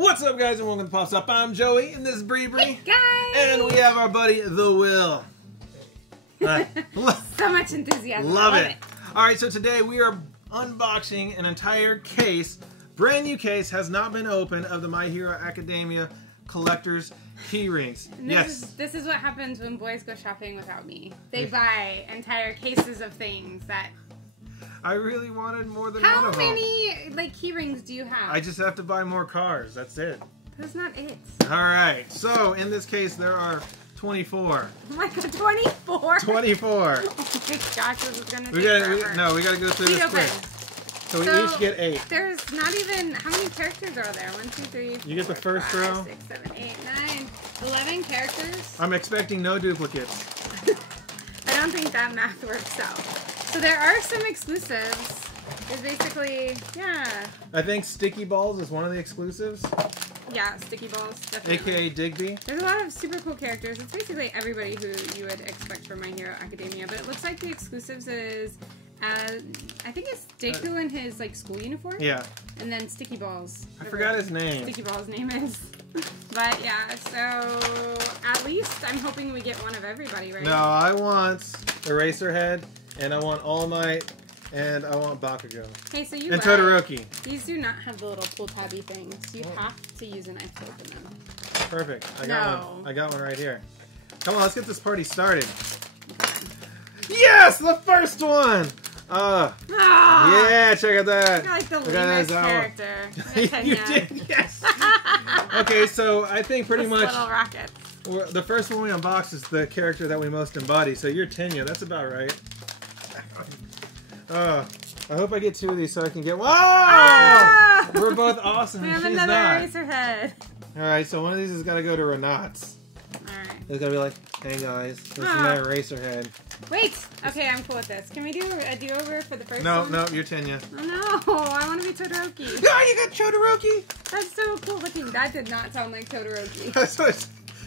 What's up, guys, and welcome to Pops Up. I'm Joey, and this is Bree Bree. Hey, guys! And we have our buddy, The Will. So much enthusiasm. Love it. Alright, so today we are unboxing an entire case, brand new case, has not been opened, of the My Hero Academia Collector's Keyrings. This is what happens when boys go shopping without me. They buy entire cases of things that... I really wanted more than one of them. How many, keyrings do you have? I just have to buy more cars. That's it. That's not it. Alright, so in this case there are 24. Oh my god, 24? 24. Oh my gosh, this is going to take forever. We gotta go through this quick. So we each get 8. There's not even... How many characters are there? 1, 2, 3, 4, You get the first 5, row. 6, 7, 8, 9, 11 characters. I'm expecting no duplicates. I don't think that math works out. So there are some exclusives. It's basically, yeah. I think Sticky Balls is one of the exclusives. Yeah, Sticky Balls, definitely. AKA Digby. There's a lot of super cool characters. It's basically everybody who you would expect from My Hero Academia. But it looks like the exclusives is, I think it's Deku in his school uniform. Yeah. And then Sticky Balls. I forgot his name. Sticky Balls' name is. But yeah, so at least I'm hoping we get one of everybody, right? No, I want Eraserhead, and I want All Might, and I want Bakugo. Okay, so you and Todoroki. These do not have the little pull tabby things. You have to use a knife to open them. Perfect. I got one. I got one right here. Come on, let's get this party started. Okay. Yes, the first one. Yeah, check out that. I got the lamest character. You did, yes. Okay, so I think pretty much little rocket. The first one we unbox is the character that we most embody. So you're Tenya. That's about right. I hope I get 2 of these so I can get. Whoa! Ah! We're both awesome. We and have she's another not. Eraserhead. All right, so one of these is gotta go to Renat's. All right. It's gotta be like, hey guys, this is my Eraserhead. Wait. Okay, I'm cool with this. Can we do a do-over for the first one? No, you're Tenya. Oh no! I want to be Todoroki. Oh, you got Todoroki. That's so cool looking. That did not sound like Todoroki.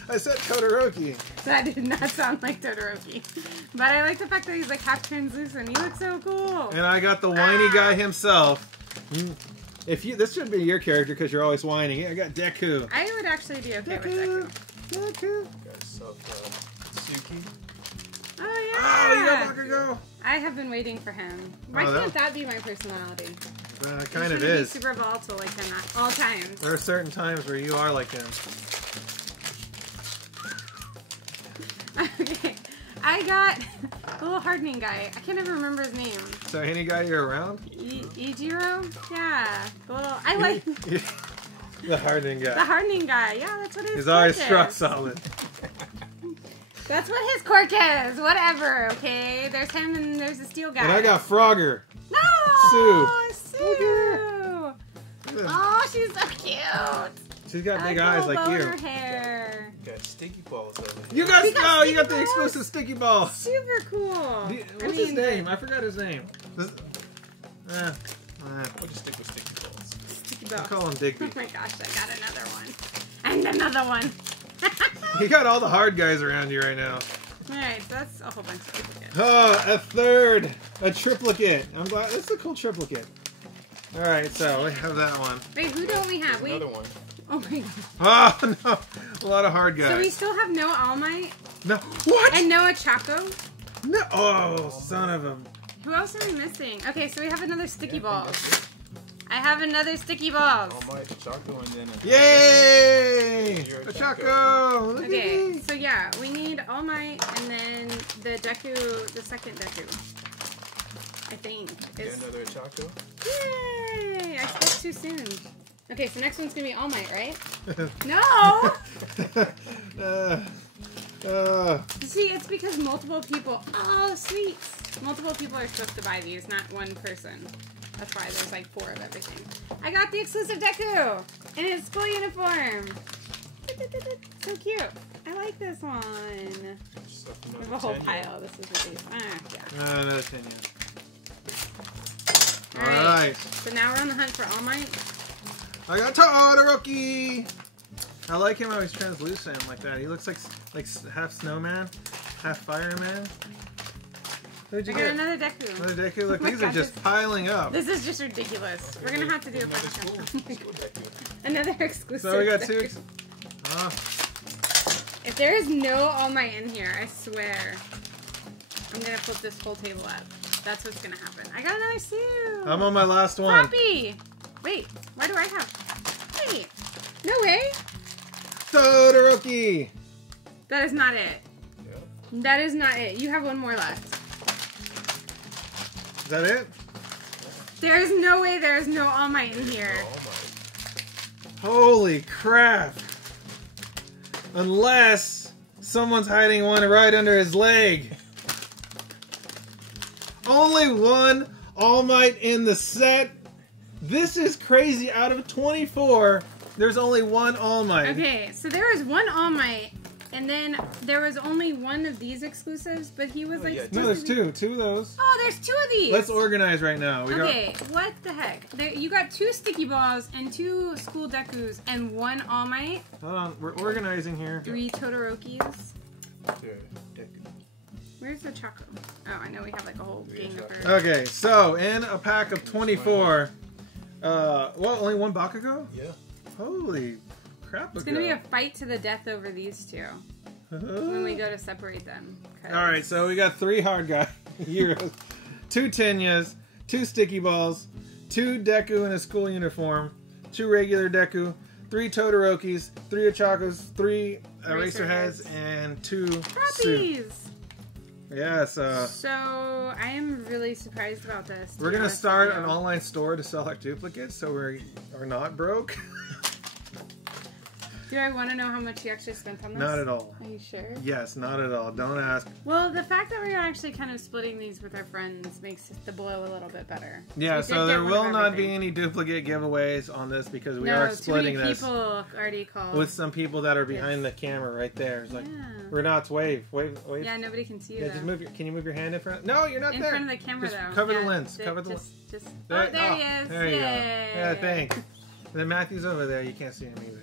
I said Todoroki. That did not sound like Todoroki. But I like the fact that he's half translucent. He looks so cool. And I got the whiny guy himself. This should be your character because you're always whining. I got Deku. I would actually be okay with Deku. Deku. Suki. Oh yeah. Oh, you got Bakugo. I have been waiting for him. Why can't that be my personality? It kind of is. Be super volatile like him at all times. There are certain times where you are like him. Okay, I got the little hardening guy. I can't even remember his name. So any guy you're around? Ijiro? Yeah. The little, I like... The hardening guy. The hardening guy. Yeah, that's what his He's quirk always is. struck solid. That's what his quirk is. Whatever, okay? There's him and there's the steel guy. And I got Frogger. No! Sue. Sue! Oh, she's so cute. She's got big eyes like you. Hair. Got Sticky Balls over here. You got the exclusive Sticky Balls. Super cool. What's his name? I forgot his name. We'll just stick with Sticky Balls. Sticky Balls. I call him Digby. Oh my gosh, I got another one. And another one. You got all the hard guys around you right now. Alright, so that's a whole bunch of duplicates. Oh, a triplicate. I'm glad. That's a cool triplicate. Alright, so we have that one. Wait, who don't we have? Another one. Oh my god. Oh, no. A lot of hard guys. So we still have no All Might? No. What? And no Chaco? No. Oh, son of a... Who else are we missing? Okay, so we have another Sticky Balls. I have another Sticky Balls. All Might, Chaco, and then... Yay! You're A a Chaco! Look Okay, at me. so yeah, we need All Might and then the Deku, the second Deku. I think. Get another Chaco. Yay! I spoke too soon. Okay, so next one's gonna be All Might, right? No! See, it's because multiple people... Oh, sweet! Multiple people are supposed to buy these, not one person. That's why there's 4 of everything. I got the exclusive Deku! In his school uniform! So cute. I like this one. We have a whole pile. This is what these... yeah. Another Tenya. Alright. So now we're on the hunt for All Might. I got Todoroki! I like him how he's translucent like that. He looks like half snowman, half fireman. Who'd you I got get? another Deku. Another Deku? Look, Oh my these gosh, are just piling up. This is just ridiculous. We're gonna have to do a bunch of School Deku. Another exclusive. So we got Deku. two. If there is no All Might in here, I swear, I'm gonna flip this whole table up. That's what's gonna happen. I got another suit. I'm on my last one. Floppy! Wait, why do I have... Wait, no way. Todoroki! That is not it. Yep. That is not it. You have one more left. Is that it? There is no way there is no All Might in here. Oh my. Holy crap. Unless someone's hiding one right under his leg. Only one All Might in the set. This is crazy. Out of 24, there's only one All Might. Okay, so there was one All Might, and then there was only one of these exclusives, but he was like... yeah, No, there's two. Two of those. Oh, there's two of these! Let's organize right now. We Okay, what the heck? There, you got 2 sticky balls, and 2 school Dekus, and 1 All Might. Hold on. We're organizing here. 3 Todorokis. Here, Deku. Where's the Choco? Oh, I know we have like a whole gang of her. Okay, so in a pack of 24, what, only one Bakugo? Yeah. Holy crap. It's gonna be a fight to the death over these two when we go to separate them. Alright, so we got 3 hard guy heroes, 2 Tenyas, 2 sticky balls, 2 Deku in a school uniform, 2 regular Deku, 3 Todorokis, 3 Ochakos, 3 Eraserheads, and 2 Su. Puppies! Yeah, so So, I am really surprised about this. we're gonna start an online store to sell our duplicates so we are not broke. Do I want to know how much you actually spent on this? Not at all. Are you sure? Yes, not at all. Don't ask. Well, the fact that we're actually kind of splitting these with our friends makes the blow a little bit better. Yeah, We did so get there one will of not be everything. any duplicate giveaways on this because we no, are splitting too many this people already called. with some people that are behind the camera right there. It's like, Yeah. Renat's wave. Yeah, nobody can see you. Yeah, though. just move your. Can you move your hand in front? No, you're not in there. front of the camera, Just though. cover the Yeah, lens. Cover the just. There- Oh, there he is. There you Yay. go. Yeah, thanks. And then Matthew's over there. You can't see him either.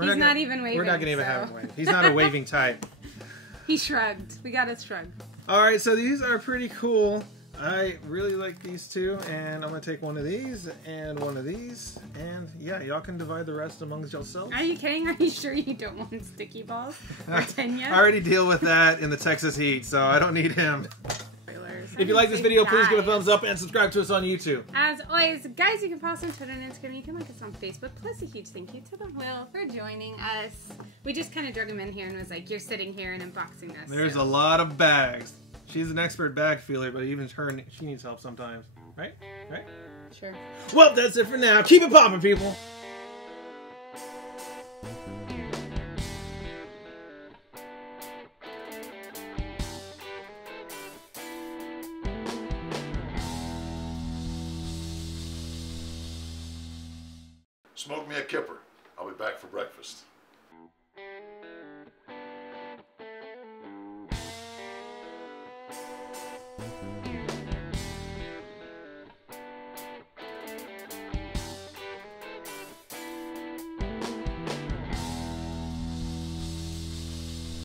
He's not even waving. We're not gonna even so. have him wave. He's not a waving type. He shrugged. We got a shrug. All right, so these are pretty cool. I really like these two, and I'm gonna take one of these and one of these, and yeah, y'all can divide the rest amongst yourselves. Are you kidding? Are you sure you don't want sticky balls or Tenya? I already deal with that in the Texas heat, so I don't need him. Spoilers. If you like this video, please give a thumbs up and subscribe to us on YouTube. As always, guys, you can follow us on Twitter and Instagram. You can like us on Facebook. Plus, a huge thank you to the Will for joining us. We just kind of drug him in here and was like, "You're sitting here and unboxing this." There's so. a lot of bags. She's an expert bag feeler, but even her, she needs help sometimes. Right? Right? Sure. Well, that's it for now. Keep it popping, people. Smoke me a kipper. I'll be back for breakfast.